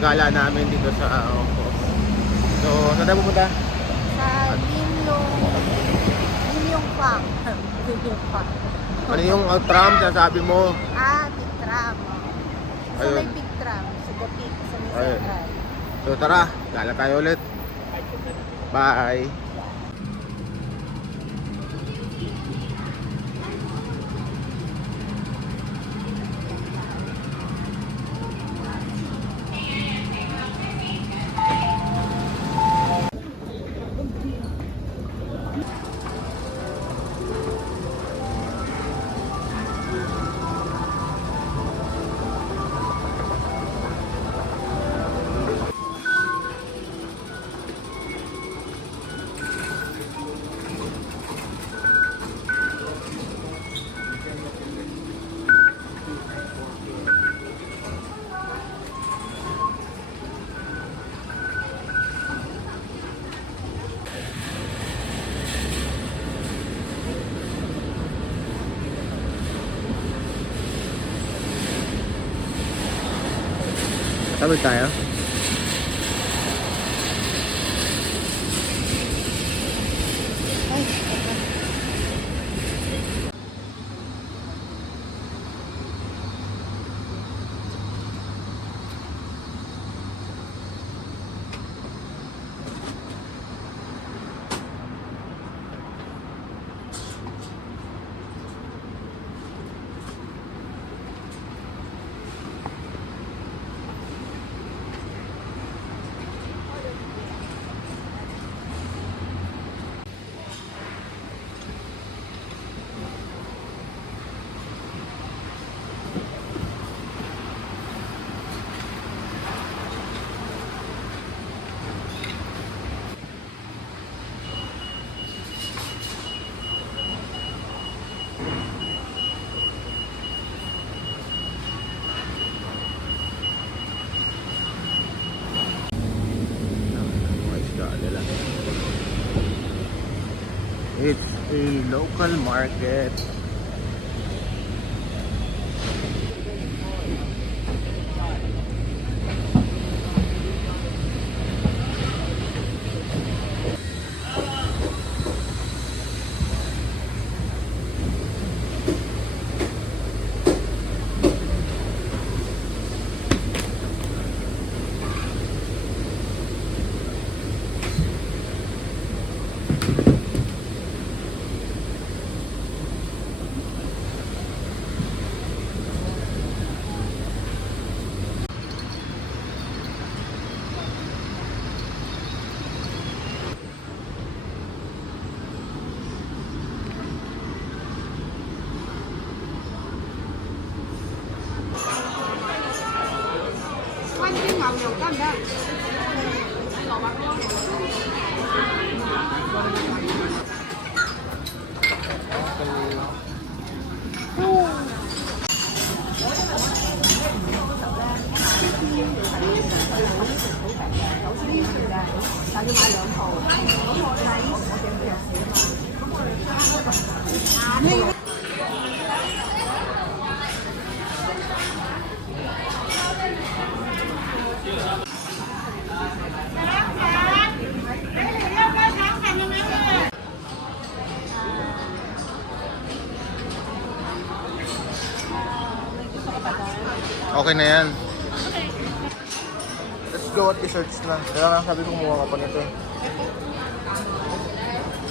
gala namin dito sa Ongko. So, saan tayo pupunta? Sa Lim Yung Fang. Lim Yung Fang. Ano yung tram sasabi mo? Big tram. Sa Ayun. may big tram. Sa The Peak. Sa may Ayun. Central. So tara, gala tayo ulit. Bye! Sabi tayo? It's a local market. Okay na yan. Let's go at desserts na. Kaya nga sabi ko kumuha ka pa nito.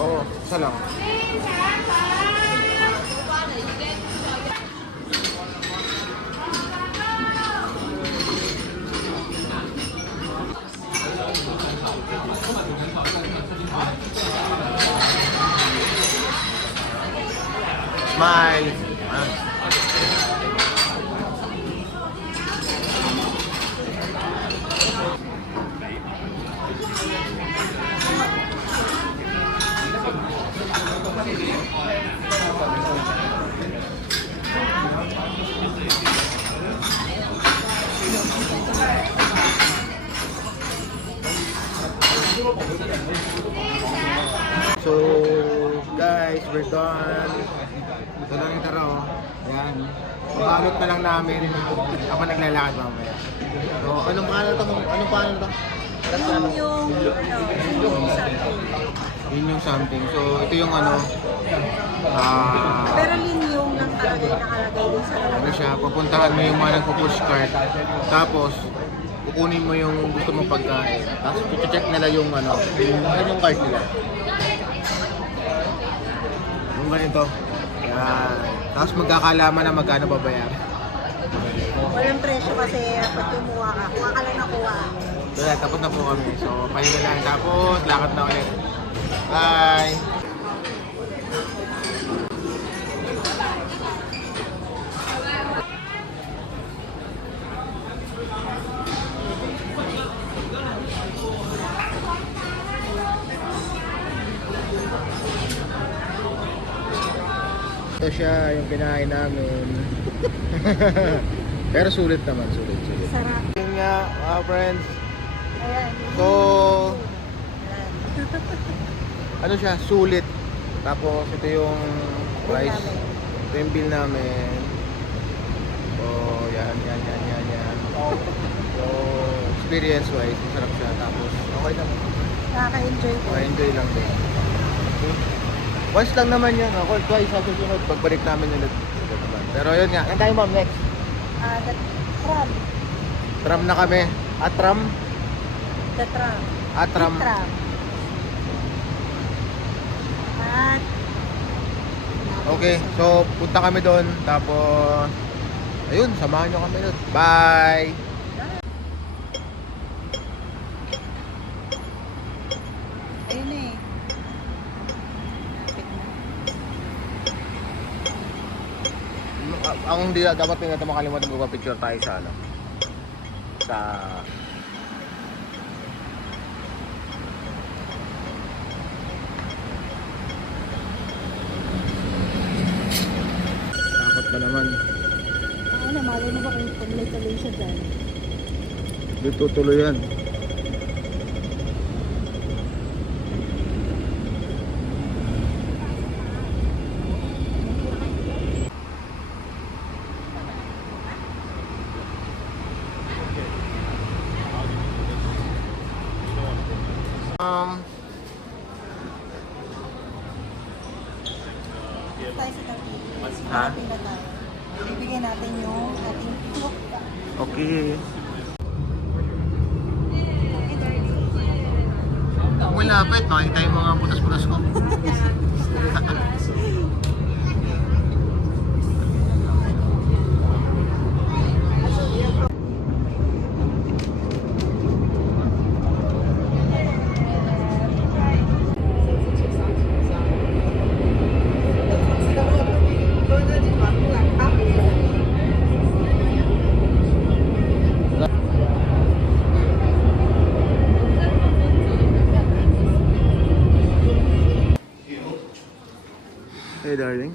Oo, isa lang. Smile! So guys, we're done. Ito lang yung tara, oh. Yan. Mabalot na lang namin. Ako naglalakad mamaya. So, anong pangalan to? Anong pangalan to? Yung something. Yun yung something. So, ito yung ano, Pero Lin yung nakalagay din sa ano siya, pupuntahan mo yung mga nagpo-push cart. Tapos, kukunin mo yung gusto mong pagkain. Tapos, check nila yung ano, yung cart nila. Yung ganito. Yan. Tapos, magkakalaman na magkano babayaran. Walang presyo kasi pag kumuha ka, kuha ka lang na kuha. So, yan, tapos na po kami. So, pahinga lang. Tapos, lakad na ulit. Bye! Ito siya yung kinain namin. Pero sulit naman, sulit. Sarap. Yun nga, mga friends. Ayan. So, Ayan. ano siya, sulit. Tapos ito yung price. namin. Ito yung bill namin. So, yan. So, experience wise, masarap siya. Tapos, okay naman. Nakaka-enjoy ko. Ma-enjoy lang din. Once lang naman yan. Ako, twice sa susunod. Pagbalik namin ulit. Pero yun nga. Yan tayo ma'am, next. The tram. Tram na kami. Tram? The tram. Tram. Tram. At Okay, so punta kami doon. Tapos, ayun, samahan nyo kami doon. Bye! ayun eh. Ang hindi dapat hindi natin makalimutan magpa-picture tayo sa ano. Sa takot pa naman. Ano, malay mo ba kung tuloy-tuloy siya dyan? Hindi tutuloy yan. Tayo sa tabi. Ha? Hanapin na tayo. Bibigyan natin yung ating hook. Okay. Okay, darling. Malapit, makikita yung mga butas-butas ko. Hey darling.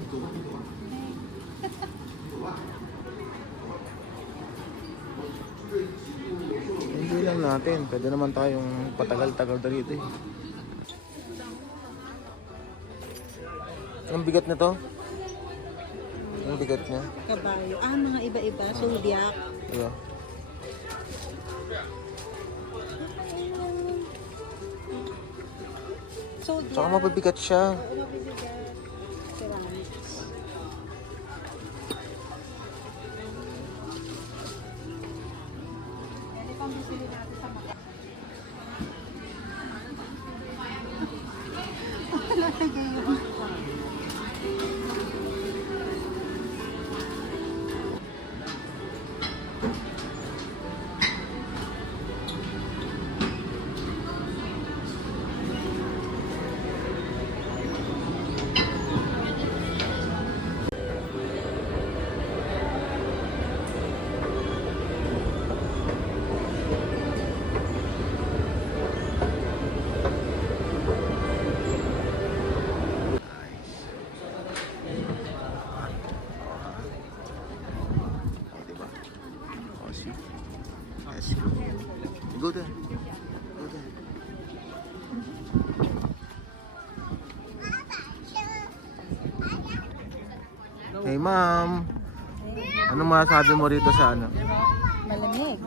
Enjoy lang natin. Pwede naman tayong patagal-tagal dito eh. Ang bigat nito? Ang bigat niya? Kabayo. Mga iba-iba. Zodiac. Yeah. Zodiac. Saka mabibigat siya. Ceramics. Pwede pang bisili natin sa mata. Go there. Go there. Hey ma'am, anong masasabi mo rito sa ano? Malamig.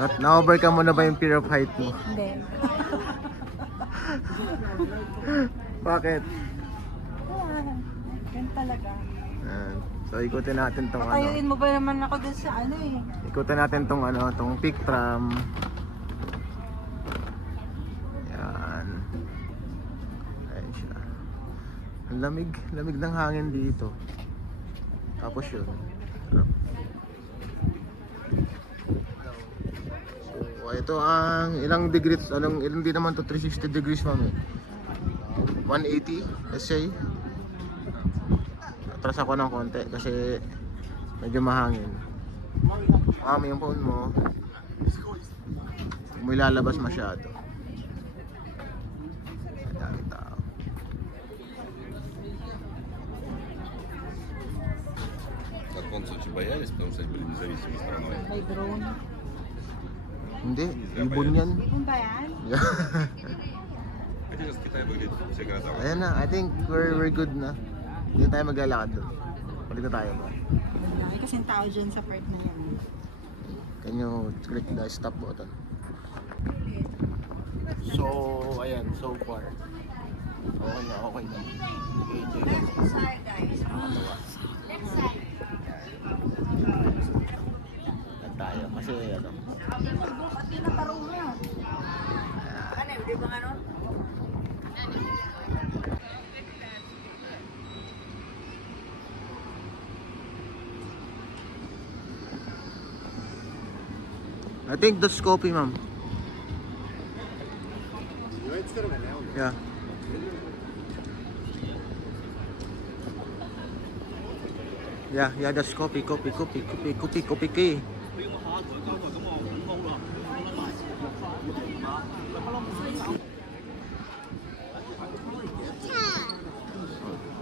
At na-overcome mo na ba yung fear of height mo? Hindi. Bakit? Yan talaga. Ayan. So ikutin natin tong ano. Patayuin mo ba naman ako dun sa ano eh. Ikutin natin tong ano, tong peak tram. Yan. Ayan siya. Ang lamig, lamig ng hangin dito. Tapos yun. So ito ang ilang degrees, ilang di naman to 360 degrees ma'am eh. 180, let's say. Atras ako ng konti kasi medyo mahangin. Mami, yung phone mo. Huwag mo ilalabas masyado. Ang dami tao. Как концы очень боялись, потому что они были независимой страной. May drone. Hindi, ibon yan. Ibon ba yan? Yeah. Хотя сейчас Китай выглядит все города. Ayan na, I think we're good na. Hindi na tayo maglalakad doon. Balik na tayo ba? Wala. Kasi yung tao dyan sa part na yan. Can you click the stop button? So, ayan, so far. Okay na, okay na. Enjoy na. Nakakatawa. Yan tayo, kasi ano. I think that's coffee, ma'am. Yeah. Yeah, that's coffee.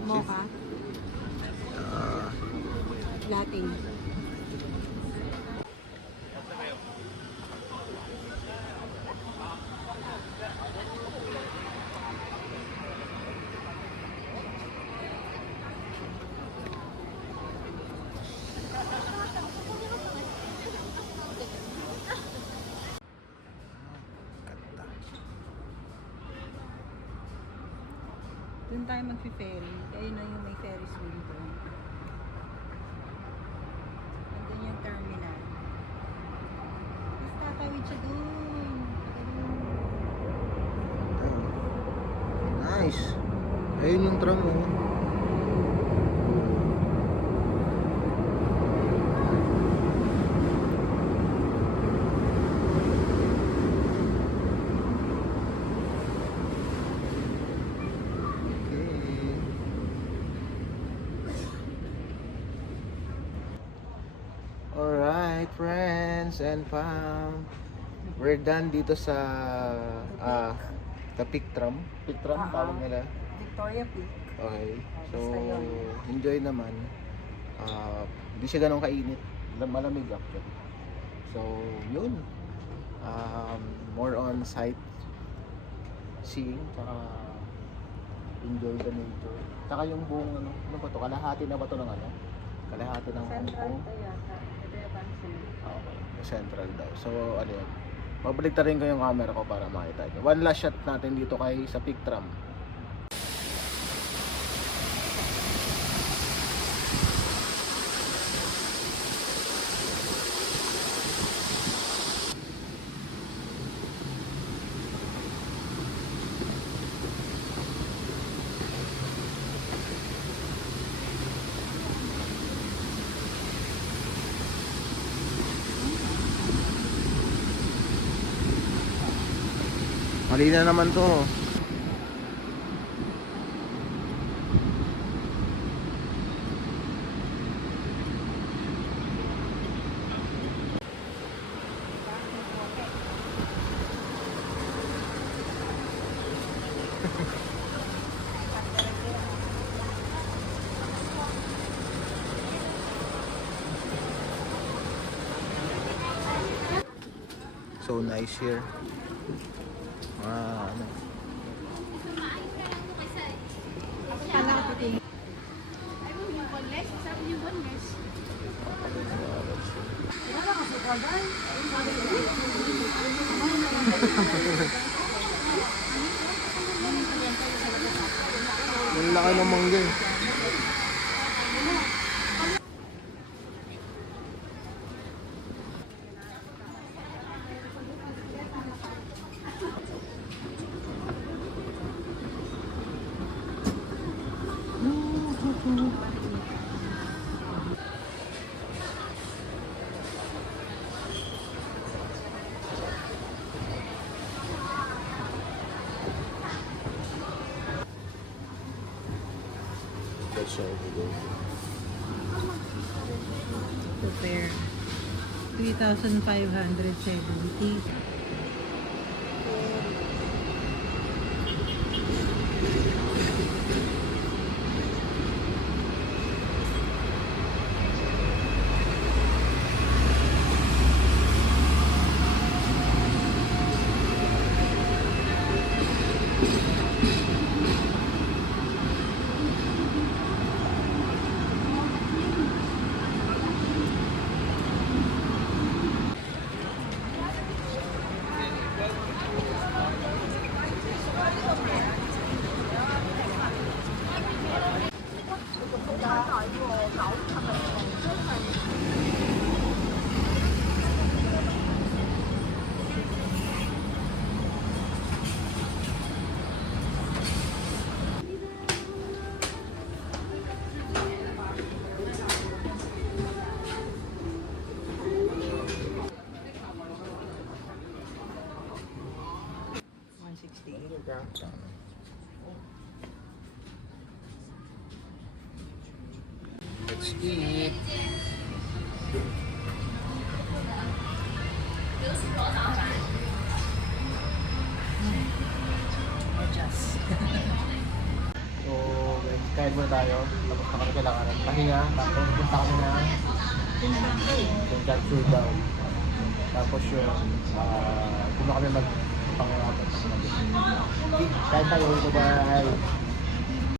Mocha. Latte. Doon tayo mag-ferry. Ayun na yung may Ferris wheel doon. Andun yung terminal. Tapos tatawid siya doon. Nice. Ayun yung tram mo. Alright, friends and fam. We're done dito sa the peak tram. Peak tram tawag nila. Victoria Peak. Okay. So, Basta yun. enjoy naman. Hindi siya ganun kainit. Malamig actually. So, yun. More on sight seeing, tsaka enjoy the nature. Tsaka yung buong ano ba to? Kalahati na ba to ng ano? Kalahati ng Hong Central Kong. ito yata. Ito yung Bansi. Okay, central daw. So, ano yun? Babalik na rin ko yung camera ko para makita nyo. One last shot natin dito kay sa peak tram. Mali na naman to. So nice here. Ano. Kala ko titingin. Ang laki ng mangga eh. That's all we do. Prepare. 3,570. Let's eat. So, guys, kain muna tayo. Tapos na kami kailangan ng pahinga. Tapos punta kami na yung Jackfruit daw. Tapos yun, doon na kami mag-pangalapat. Okay, kain tayo. Bye-bye.